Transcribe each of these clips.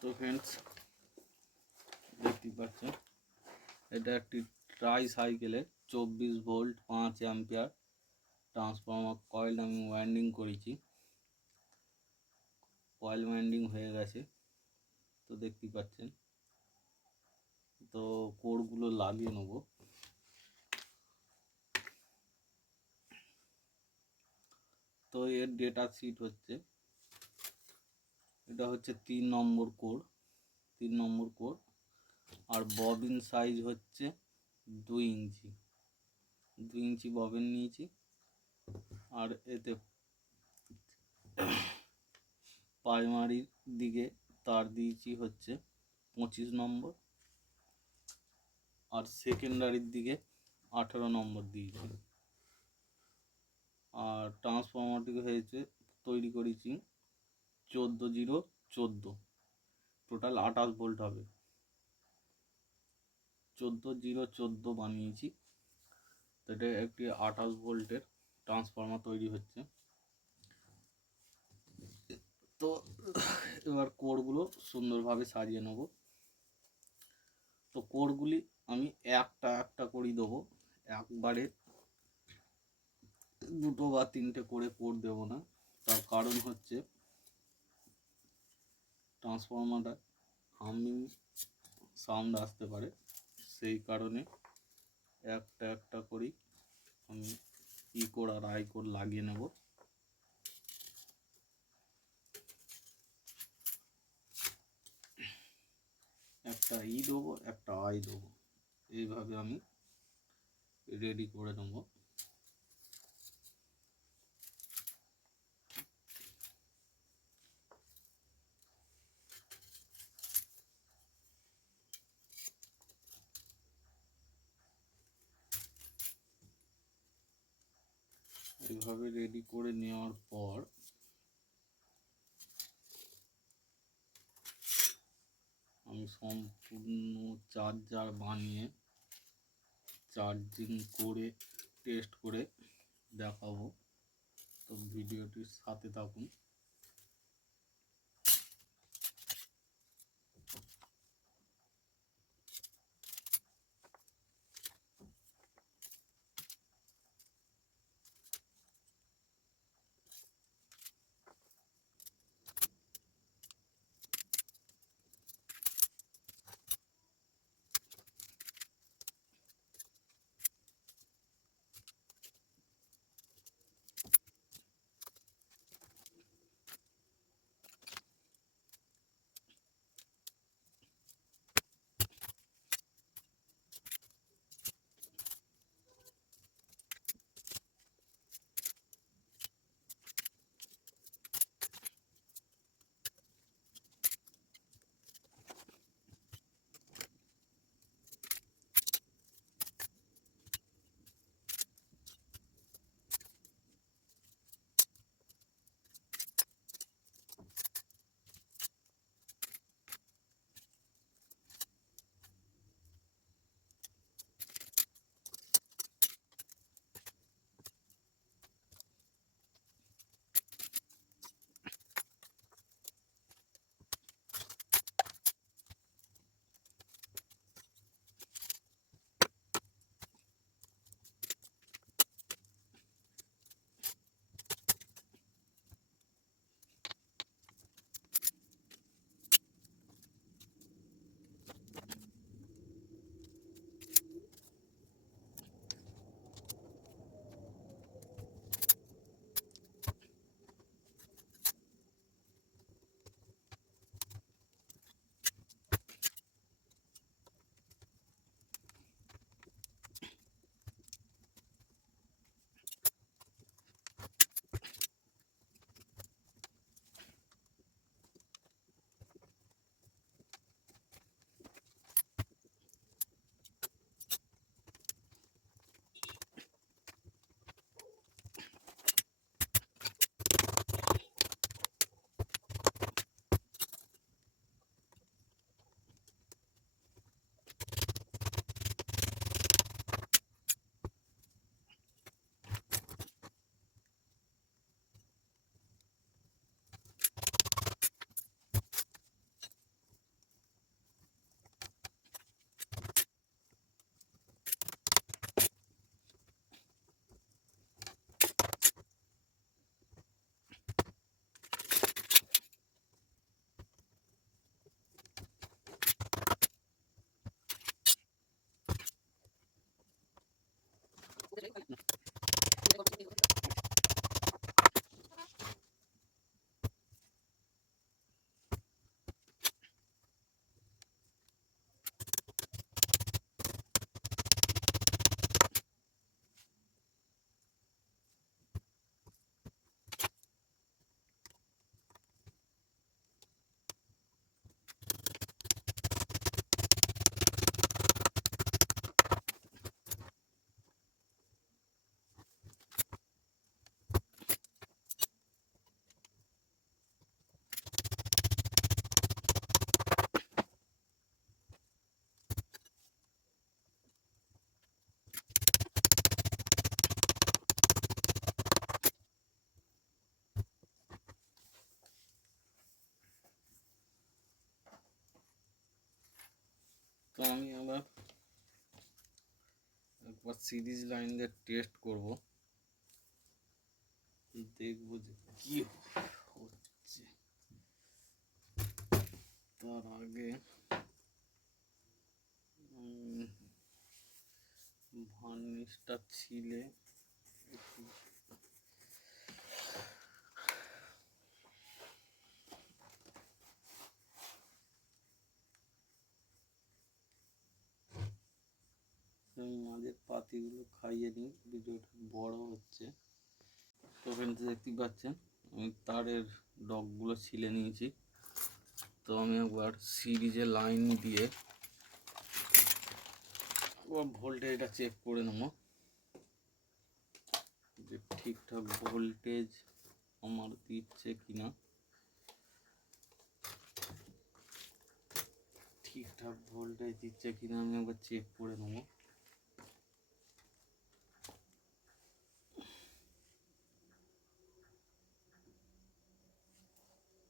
তো ফ্রেন্ডস, দেখতে পাচ্ছেন এটা একটি ট্রাই সাইকেলের 24 ভোল্ট 5 অ্যাম্পিয়ার ট্রান্সফর্মার কয়েল আমি ওয়াইন্ডিং করেছি। কয়েল ওয়াইন্ডিং হয়ে গেছে, তো দেখতে পাচ্ছেন। তো কোরগুলো লাগিয়ে নেব। তো এর ডেটা শিট হচ্ছে, এটা হচ্ছে 3 নম্বর কোর, 3 নম্বর কোর। আর ববিন সাইজ হচ্ছে 2 ইঞ্চি, 2 ইঞ্চি ববিন নিয়েছি। আর এতে প্রাইমারির দিকে তার দিয়েছি হচ্ছে 25 নম্বর, আর সেকেন্ডারির দিকে 18 নম্বর দিয়েছি। আর ট্রান্সফর্মারটি হয়েছে তৈরি করেছি 14-0-14, টোটাল 28 ভোল্ট হবে। 14-0-14 বানিয়েছি। তো এটা একটি 28 ভোল্টের ট্রান্সফর্মার তৈরি হচ্ছে। তো এবার কোরগুলো সুন্দরভাবে সাজিয়ে নেব। তো কোরগুলি আমি একটা একটা করে দেবো, একবারে 2 বা 3টে করে কোর দেবো না। তার কারণ হচ্ছে ট্রান্সফর্মারটা হামিং সাউন্ড আসতে পারে, সেই কারণে একটা একটা করেই আমি ই কোর আর আই কোর লাগিয়ে নেব। একটা ই দেবো, একটা আই দেবো, এইভাবে আমি রেডি করে নেব। এইভাবে রেডি করে নেওয়ার পর আমি সম্পূর্ণ চার্জার বানিয়ে চার্জিং করে টেস্ট করে দেখাবো। তো ভিডিওটির সাথে থাকুন। তো আমি আবার একবার সিরিজ লাইন দিয়ে টেস্ট করব, দেখবো যে কি হচ্ছে। তার আগে ভার্নিশটা ছিলে একটু মাঝের পাতিগুলো খাইয়ে নিই, ভিডিওটা বড় হচ্ছে। তো ওখানে দেখতে পাচ্ছেন আমি তারের ডগগুলো ছিলে নিয়েছি। তো আমি একবার সিরিজে লাইন দিয়ে ভোল্টেজটা চেক করে নেব যে ঠিকঠাক ভোল্টেজ আমার দিচ্ছে কিনা। ঠিকঠাক ভোল্টেজ দিচ্ছে কিনা আমি একবার চেক করে নেব।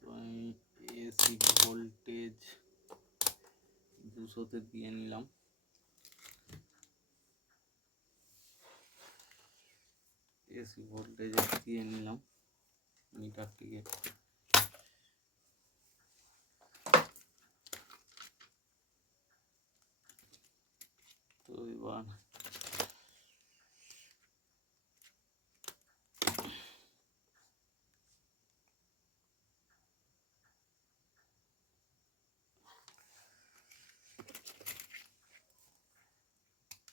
তো আমি এসি ভোল্টেজ 200-তে দিয়ে নিলাম। এসি ভোল্টেজ দিয়ে নিলাম মিটারটিকে। তো এবার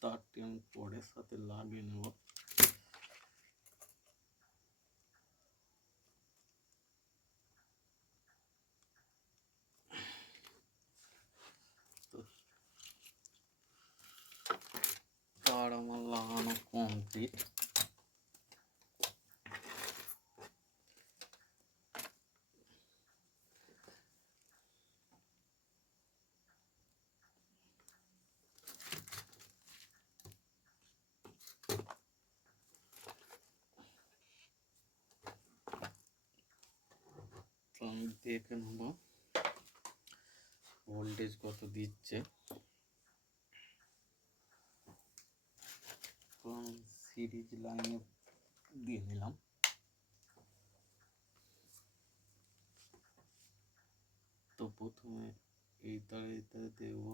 তারটি আমি পরের সাথে লাগিয়ে নেব। তো তার আমার লাগানো কমপ্লিট। তো আমি দেখে নেব ভোল্টেজ কত দিচ্ছে। তো আমি সিরিজ লাইনে দিয়ে নিলাম। তো প্রথমে এই তারে দেব,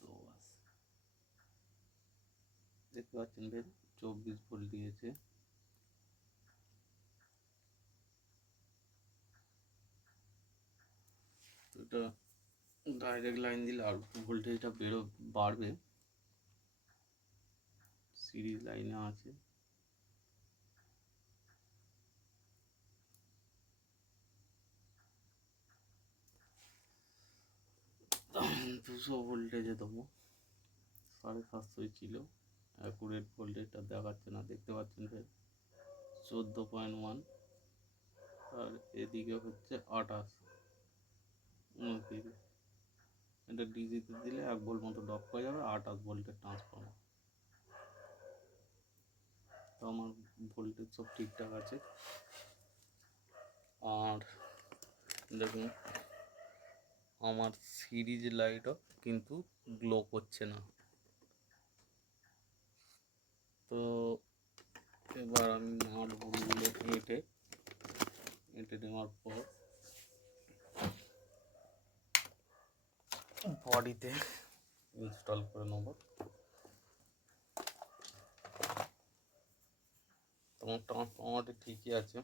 তো দেখতে পাচ্ছেন বেশ 24 ভোল্ট দিয়েছে। তো এটা ডাইরেক্ট লাইন দিলে আর ভোল্টেজটা বাড়বে। সিরিজ লাইনে আছে। দুশো ভোল্টেজে দেবো। 750 ছিল, অ্যাকুরেট ভোল্টেজটা দেখাচ্ছে না, দেখতে পাচ্ছেন ফের 14.1। আর এদিকে হচ্ছে 28, 29। এটা ডিজিতে দিলে 1 ভোল্ট মতো ড্রপ হয়ে যাবে, 28 ভোল্টের ট্রান্সফর্মার। তো আমার ভোল্টেজ সব ঠিকঠাক আছে। আর দেখুন আমার সিরিজ লাইটও কিন্তু গ্লো করছে না। তো এবার আমি নাট বোল্টগুলো এঁটে নেওয়ার পর বডিতে ইনস্টল করে নেব। তোমার ট্রান্সফর্মারটি ঠিকই আছে।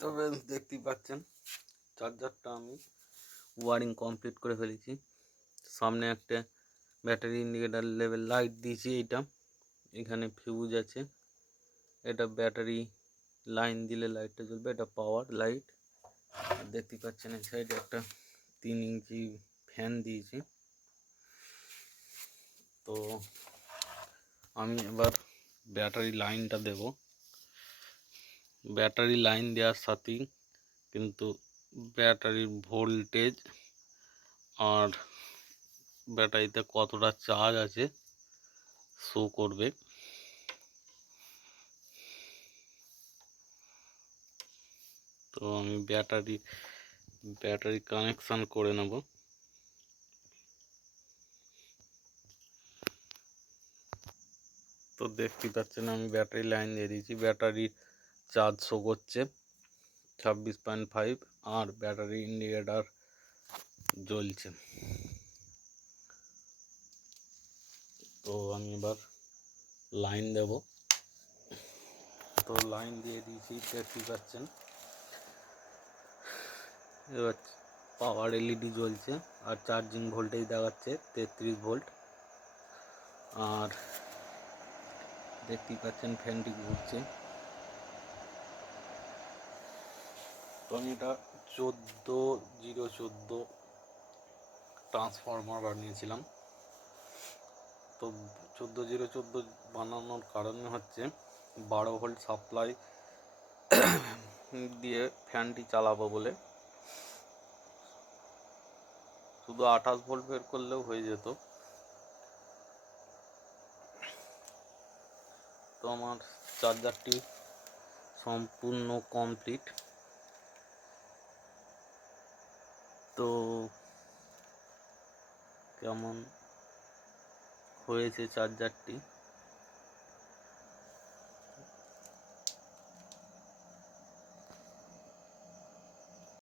তবে দেখতেই পাচ্ছেন চার্জারটা আমি ওয়ারিং কমপ্লিট করে ফেলেছি। সামনে একটা ব্যাটারি ইন্ডিকেটার লেভেল লাইট দিয়েছি। এইটা এখানে ফিউজ আছে, এটা ব্যাটারি লাইন দিলে লাইটটা জ্বলবে, এটা পাওয়ার লাইট। দেখতে পাচ্ছেন এই সাইডে একটা 3 ইঞ্চি ফ্যান দিয়েছি। তো আমি এবার ব্যাটারি লাইনটা দেব। ব্যাটারি লাইন দেওয়ার সাথেই কিন্তু ব্যাটারির ভোল্টেজ আর ব্যাটারিতে কতটা চার্জ আছে শো করবে। তো আমি ব্যাটারি কানেকশান করে নেব। তো দেখতে পাচ্ছেন আমি ব্যাটারি লাইন দিয়ে দিয়েছি, ব্যাটারি চার্জ শো করছে 26.5 আর ব্যাটারি ইন্ডিকেটার জ্বলছে। তো আমি এবার লাইন দেব। তো লাইন দিয়ে দিয়েছি, দেখতে পাচ্ছেন এবার পাওয়ার এলইডি জ্বলছে আর চার্জিং ভোল্টেজ দেখাচ্ছে 33 ভোল্ট। আর দেখতেই পাচ্ছেন ফ্যানটি ঘুরছে। তো আমি এটা 14-014 ট্রান্সফরমার বানিয়েছিলাম। তো 14-014 বানানোর কারণ হচ্ছে 12 ভোল্ট সাপ্লাই দিয়ে ফ্যানটি চালাবো বলে। শুধু 28 ভোল্ট বের করলেও হয়ে যেত। তো আমার চার্জারটি সম্পূর্ণ কমপ্লিট। তো কেমন হয়েছে চার্জারটি